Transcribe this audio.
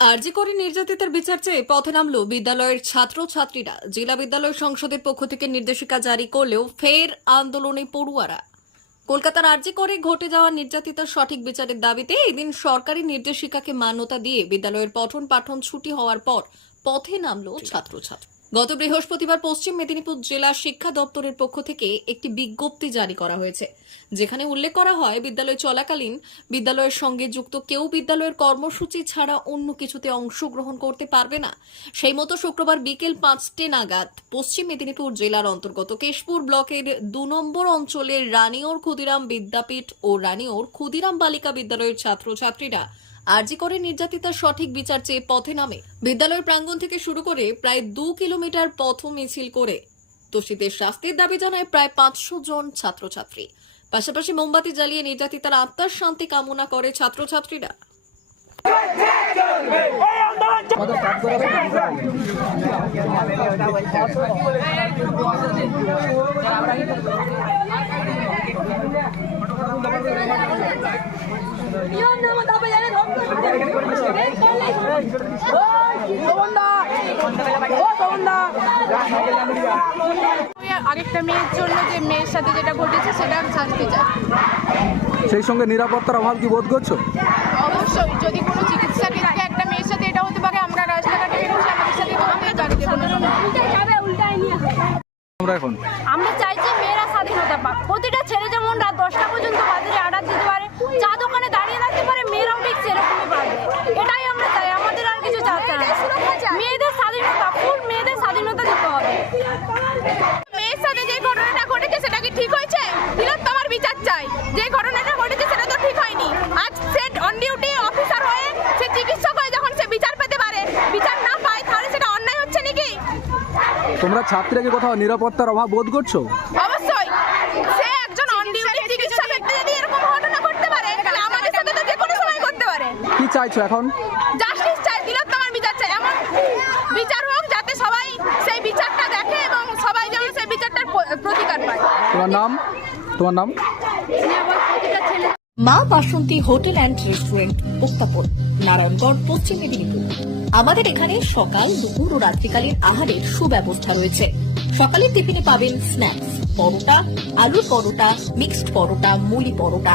আরজি করে নির্যাতিতার বিচার চেয়ে পথে নামল বিদ্যালয়ের ছাত্র ছাত্রীরা জেলা বিদ্যালয় সংসদের পক্ষ থেকে নির্দেশিকা জারি করলেও ফের আন্দোলনে পড়ুয়ারা। কলকাতার আরজি করে ঘটে যাওয়া নির্যাতিতার সঠিক বিচারের দাবিতে এদিন সরকারি নির্দেশিকাকে মান্যতা দিয়ে বিদ্যালয়ের পঠন পাঠন ছুটি হওয়ার পর পথে নামল ছাত্রছাত্রী। গত বৃহস্পতিবার পশ্চিম মেদিনীপুর জেলা শিক্ষা দপ্তরের পক্ষ থেকে একটি বিজ্ঞপ্তি জারি করা হয়েছে, যেখানে উল্লেখ করা হয় বিদ্যালয় চলাকালীন বিদ্যালয়ের সঙ্গে যুক্ত কেউ বিদ্যালয়ের কর্মসূচি ছাড়া অন্য কিছুতে অংশগ্রহণ করতে পারবে না। সেই মতো শুক্রবার বিকেল পাঁচটে নাগাদ পশ্চিম মেদিনীপুর জেলার অন্তর্গত কেশপুর ব্লকের দু নম্বর অঞ্চলের রানিওর ক্ষুদিরাম বিদ্যাপীঠ ও রানিওর ক্ষুদিরাম বালিকা বিদ্যালয়ের ছাত্রছাত্রীরা আরজি করে নির্যাতিতার সঠিক বিচার চেয়ে পথে নামে বিদ্যালয়ের প্রাঙ্গণ থেকে শুরু করে প্রায় দু কিলোমিটার পথ মিছিল করে দোষীদের শাস্তির দাবি জানায় প্রায় পাঁচশো জন ছাত্রছাত্রী পাশাপাশি মোমবাতি জ্বালিয়ে নির্যাতিতার আত্মার শান্তি কামনা করে ছাত্রছাত্রীরা ওই আরেকটা মেয়ের জন্য যে মেয়ের সাথে যেটা ঘটেছে সেটা শাস্তি চাই। সেই সঙ্গে নিরাপত্তার অভাব কি বোধ করছ? অবশ্যই যদি কোনো চিকিৎসা ক্ষেত্রে একটা মেয়ের সাথে এটা হতে পারে আমরা রাস্তাঘাটে বেরোচ্ছি আমাদের সাথে যে আমরা এখন আমরা চাইছি মেয়েরা স্বাধীনতা পাক প্রতিটা ছেলে যেমন রাত দশটা পর্যন্ত বাজারে আড্ডা দিতে পারে চা দোকানে দাঁড়িয়ে থাকতে পারে মেয়েরাও ঠিক সেরকমই পারবে এটাই আমরা চাই আমাদের আর কিছু চাচ্ছে না। মেয়েদের স্বাধীনতা ফুল মেয়েদের স্বাধীনতা দিতে হবে। মেয়ের সাথে যে ঘটনাটা ঘটেছে সেটা কি ঠিক হয়েছে? তিলোত্তমার বিচার চাই। যে ঘটনাটা ঘটেছে সেটা তো ঠিক হয়নি। আজ সে অন ডিউটি অফিসার হয়ে সে চিকিৎসক হয়ে যখন সে বিচার পেতে পারে বিচার না পায় তাহলে সেটা অন্যায় হচ্ছে নাকি? তোমরা ছাত্রীরা কি কোথাও নিরাপত্তার অভাব বোধ করছ অবশ্যই সে একজন অন ডিউটি চিকিৎসা ক্ষেত্রে যদি এরকম ঘটনা ঘটতে পারে তাহলে আমাদের সাথে তো যে কোনো সময় করতে পারে কি চাইছো এখন? জাস্টিস চাই তিলোত্তমার বিচার চাই। এমন বিচার হোক যাতে সবাই সেই বিচারটা দেখে এবং সবাই যেন সেই বিচারটার প্রতিকার পায়। তোমার নাম? তোমার নাম? Maa Basanti hotel and restaurant উত্তাপন Narayangarh Paschim Medinipur. আমাদের এখানে সকাল দুপুর ও রাত্রিকালীন আহারের সুব্যবস্থা রয়েছে। সকালের টিফিনে পাবেন স্ন্যাক্স পরোটা আলুর পরোটা মিক্সড পরোটা মুলি পরোটা।